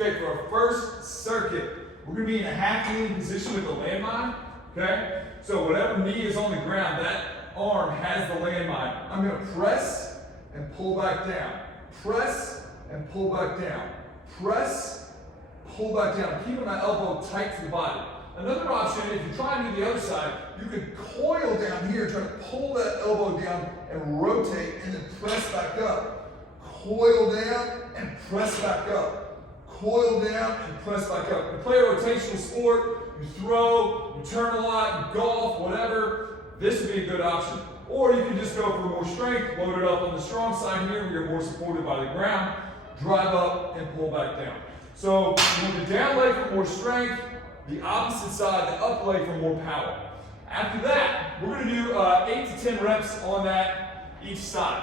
Okay, for our first circuit, we're going to be in a half kneeling position with the landmine. Okay, so whatever knee is on the ground, that arm has the landmine. I'm going to press and pull back down. Press and pull back down. Press, pull back down. Keeping my elbow tight to the body. Another option, if you try and do the other side, you can coil down here, try to pull that elbow down and rotate and then press back up. Coil down and press back up. Coil down and press back up. You play a rotational sport, you throw, you turn a lot, you golf, whatever, this would be a good option. Or you can just go for more strength, load it up on the strong side here where you're more supported by the ground, drive up and pull back down. So you want the down leg for more strength, the opposite side, the up leg for more power. After that, we're going to do 8 to 10 reps on that each side.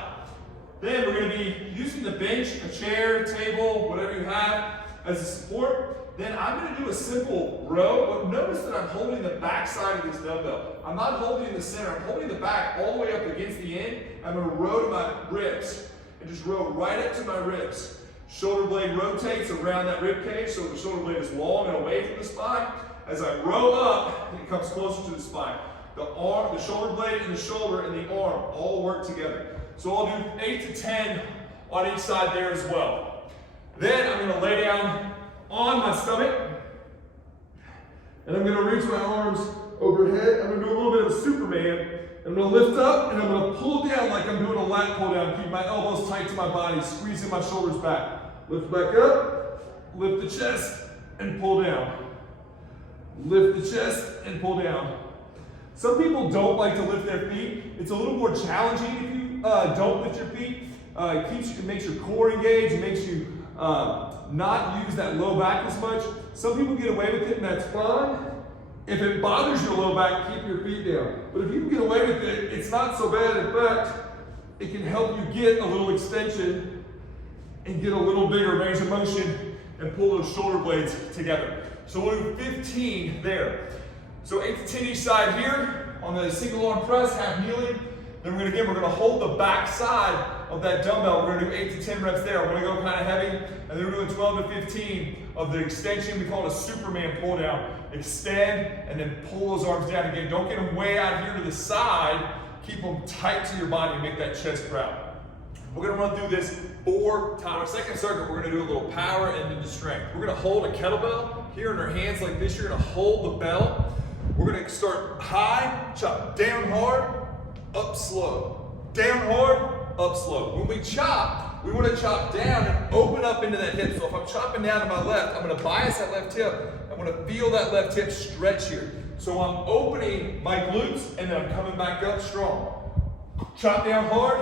Then we're going to be using the bench, a chair, table, whatever you have as a support. Then I'm going to do a simple row, but notice that I'm holding the back side of this dumbbell. I'm not holding the center, I'm holding the back all the way up against the end. I'm going to row to my ribs and just row right up to my ribs. Shoulder blade rotates around that rib cage, so the shoulder blade is long and away from the spine. As I row up, it comes closer to the spine. The arm, the shoulder blade, and the shoulder and the arm all work together. So I'll do 8 to 10 on each side there as well. Then I'm going to lay down on my stomach, and I'm going to reach my arms overhead. I'm going to do a little bit of Superman. I'm going to lift up, and I'm going to pull down like I'm doing a lat pull down. Keep my elbows tight to my body, squeezing my shoulders back. Lift back up, lift the chest, and pull down. Lift the chest, and pull down. Some people don't like to lift their feet. It's a little more challenging if you don't lift your feet. It makes your core engage. It makes you not use that low back as much. Some people get away with it, and that's fine. If it bothers your low back, keep your feet down. But if you can get away with it, it's not so bad. In fact, it can help you get a little extension and get a little bigger range of motion and pull those shoulder blades together. So we'll do 15 there. So 8 to 10 each side here on the single arm press, half kneeling. Then we're going to hold the back side of that dumbbell. We're going to do 8 to 10 reps there. We're going to go kind of heavy, and then we're doing 12 to 15 of the extension. We call it a Superman pull down. Extend and then pull those arms down again. Don't get them way out here to the side. Keep them tight to your body and make that chest proud. We're going to run through this 4 times. Our second circuit, we're going to do a little power and then the strength. We're going to hold a kettlebell here in our hands like this. You're going to hold the bell. We're going to start high, chop down hard, up slow. Down hard, up slow. When we chop, we want to chop down and open up into that hip. So if I'm chopping down to my left, I'm going to bias that left hip. I'm going to feel that left hip stretch here. So I'm opening my glutes and then I'm coming back up strong. Chop down hard,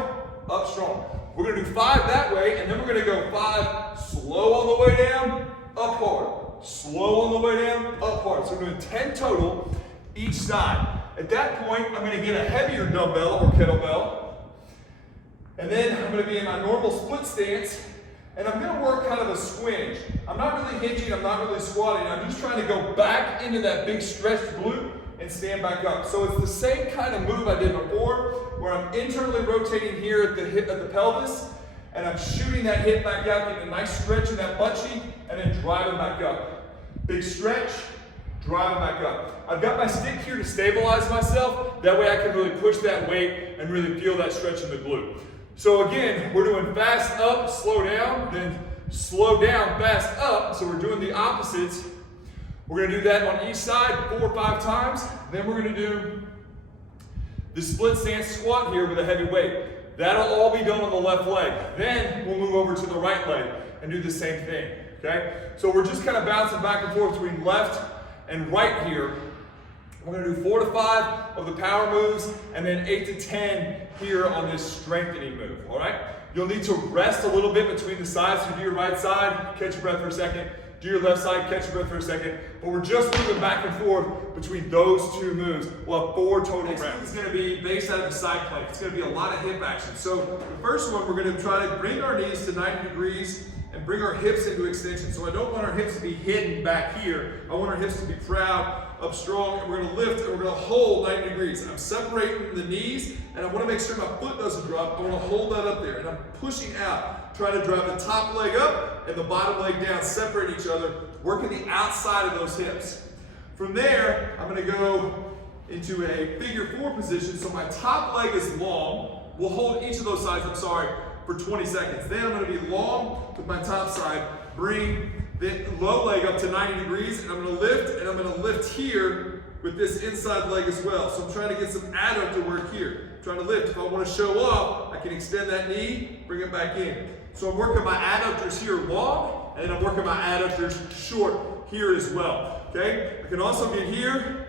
up strong. We're going to do 5 that way, and then we're going to go 5 slow on the way down, up hard. Slow on the way down, up hard. So we're doing 10 total each side. At that point, I'm going to get a heavier dumbbell or kettlebell. And then I'm going to be in my normal split stance. And I'm going to work kind of a squinge. I'm not really hinging, I'm not really squatting. I'm just trying to go back into that big stretched glute and stand back up. So it's the same kind of move I did before, where I'm internally rotating here at the hip, at the pelvis, and I'm shooting that hip back out, getting a nice stretch in that butt cheek, and then driving back up. Big stretch, driving back up. I've got my stick here to stabilize myself. That way I can really push that weight and really feel that stretch in the glute. So again, we're doing fast up, slow down, then slow down, fast up. So we're doing the opposites. We're going to do that on each side 4 or 5 times. Then we're going to do the split stance squat here with a heavy weight. That'll all be done on the left leg. Then we'll move over to the right leg and do the same thing. Okay? So we're just kind of bouncing back and forth between left and right here. We're going to do 4 to 5 of the power moves and then 8 to 10 here on this strengthening move, all right? You'll need to rest a little bit between the sides. So do your right side, catch your breath for a second. Do your left side, catch your breath for a second. But we're just moving back and forth between those 2 moves. We'll have 4 total rounds. This is going to be based out of the side plank. It's going to be a lot of hip action. So the first one, we're going to try to bring our knees to 90 degrees and bring our hips into extension. So I don't want our hips to be hidden back here. I want our hips to be proud, up strong, and we're going to lift and we're going to hold 90 degrees. I'm separating the knees, and I want to make sure my foot doesn't drop. I want to hold that up there, and I'm pushing out, trying to drive the top leg up, and the bottom leg down, separate each other, working the outside of those hips. From there, I'm gonna go into a figure 4 position, so my top leg is long. We'll hold each of those sides, for 20 seconds. Then I'm gonna be long with my top side, bring the low leg up to 90 degrees, and I'm gonna lift here with this inside leg as well. So I'm trying to get some adductor work here. I'm trying to lift. If I wanna show off, I can extend that knee, bring it back in. So I'm working my adductors here long, and I'm working my adductors short here as well, okay? I can also get here,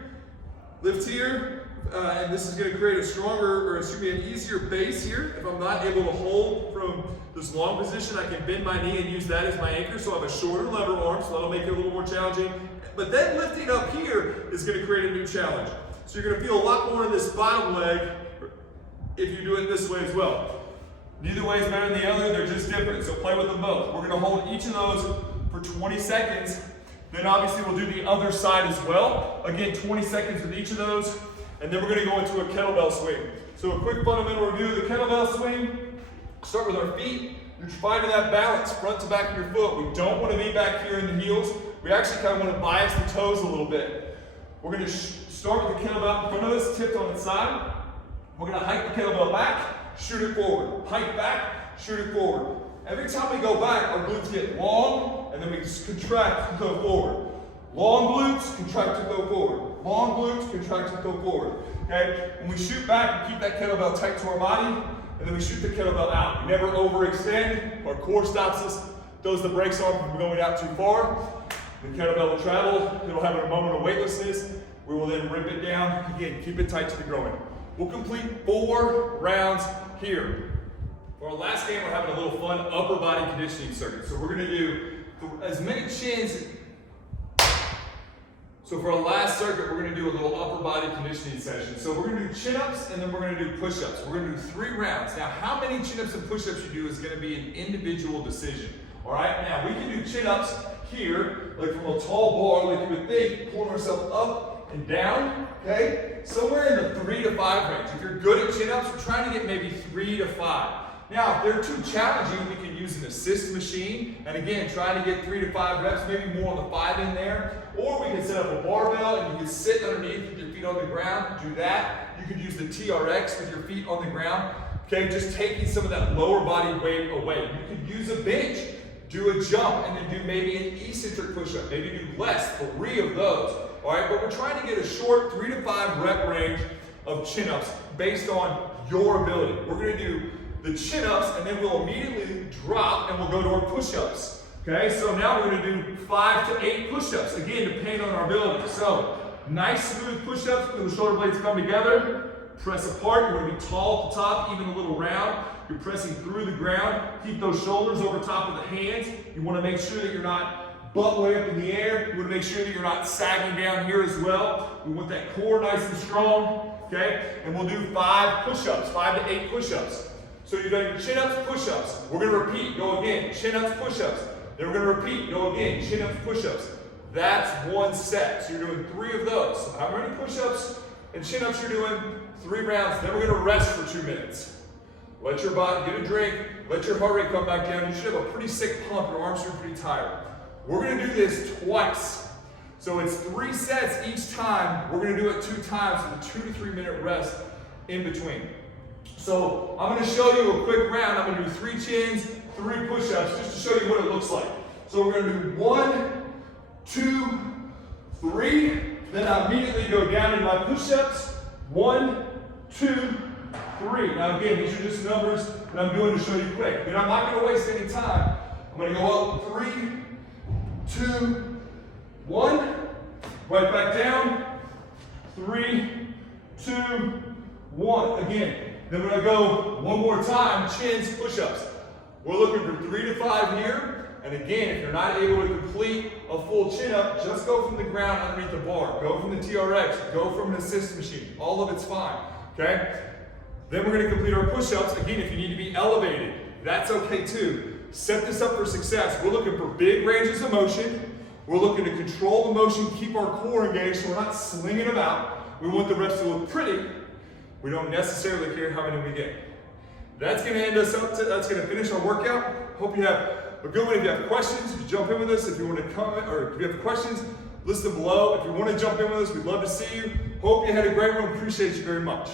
lift here, and this is going to create an easier base here. If I'm not able to hold from this long position, I can bend my knee and use that as my anchor, so I have a shorter lever arm, so that'll make it a little more challenging. But then lifting up here is going to create a new challenge. So you're going to feel a lot more in this bottom leg if you do it this way as well. Neither way is better than the other, they're just different, so play with them both. We're going to hold each of those for 20 seconds. Then obviously we'll do the other side as well. Again, 20 seconds with each of those. And then we're going to go into a kettlebell swing. So a quick fundamental review of the kettlebell swing. Start with our feet. You're finding that balance, front to back of your foot. We don't want to be back here in the heels. We actually kind of want to bias the toes a little bit. We're going to start with the kettlebell in front of us, tipped on its side. We're going to hike the kettlebell back, shoot it forward. Hike back, shoot it forward. Every time we go back, our glutes get long, and then we just contract and go forward. Long glutes, contract to go forward. Long glutes, contract to go forward. Okay? When we shoot back, we keep that kettlebell tight to our body, and then we shoot the kettlebell out. We never overextend. Our core stops us, throws the brakes on from going out too far. The kettlebell will travel. It'll have a moment of weightlessness. We will then rip it down. Again, keep it tight to the groin. We'll complete 4 rounds here. For our last game, we're having a little fun upper body conditioning circuit. So we're gonna do as many chins. So for our last circuit, we're gonna do a little upper body conditioning session. So we're gonna do chin-ups and then we're gonna do push-ups. We're gonna do 3 rounds. Now, how many chin-ups and push-ups you do is gonna be an individual decision. All right, now we can do chin-ups here, like from a tall bar, like you would think, pulling ourselves up and down, okay? Somewhere in the 3 to 5 range. If you're good at chin-ups, we're trying to get maybe 3 to 5. Now, if they're too challenging, we can use an assist machine. And again, trying to get 3 to 5 reps, maybe more on the 5 in there. Or we can set up a barbell and you can sit underneath with your feet on the ground, do that. You could use the TRX with your feet on the ground. Okay, just taking some of that lower body weight away. You could use a bench, do a jump, and then do maybe an eccentric push-up. Maybe do less, 3 of those. All right, but we're trying to get a short 3 to 5 rep range of chin-ups based on your ability. We're gonna do the chin-ups, and then we'll immediately drop and we'll go to our push-ups. Okay, so now we're gonna do 5 to 8 push-ups, again, depending on our ability. So, nice smooth push-ups where the shoulder blades come together, press apart. You're gonna be tall at the top, even a little round. You're pressing through the ground. Keep those shoulders over top of the hands. You wanna make sure that you're not butt way up in the air. You wanna make sure that you're not sagging down here as well. We want that core nice and strong, okay? And we'll do 5 push-ups, 5 to 8 push-ups. So you're doing chin-ups, push-ups. We're gonna repeat, go again, chin-ups, push-ups. Then we're gonna repeat, go again, chin-ups, push-ups. That's 1 set. So you're doing 3 of those. So how many push-ups and chin-ups you're doing? 3 rounds. Then we're gonna rest for 2 minutes. Let your body get a drink, let your heart rate come back down. You should have a pretty sick pump, your arms are pretty tired. We're gonna do this twice. So it's 3 sets each time. We're gonna do it 2 times with a 2 to 3 minute rest in between. So I'm gonna show you a quick round. I'm gonna do 3 chins, 3 push-ups, just to show you what it looks like. So we're gonna do 1, 2, 3. Then I immediately go down in my push-ups. 1, 2, 3. Now again, these are just numbers that I'm doing to show you quick. And I'm not gonna waste any time. I'm gonna go up 3, 2, 1. Right back down. 3, 2, 1. Again. Then we're gonna go one more time, chins, push-ups. We're looking for 3 to 5 here. And again, if you're not able to complete a full chin-up, just go from the ground underneath the bar. Go from the TRX, go from an assist machine. All of it's fine, okay? Then we're gonna complete our push-ups. Again, if you need to be elevated, that's okay too. Set this up for success. We're looking for big ranges of motion. We're looking to control the motion, keep our core engaged so we're not slinging them out. We want the reps to look pretty. We don't necessarily care how many we get. That's gonna end us up to, that's gonna finish our workout. Hope you have a good one. If you have questions, you can jump in with us. If you want to comment, or if you have questions, list them below. If you want to jump in with us, we'd love to see you. Hope you had a great one. Appreciate you very much.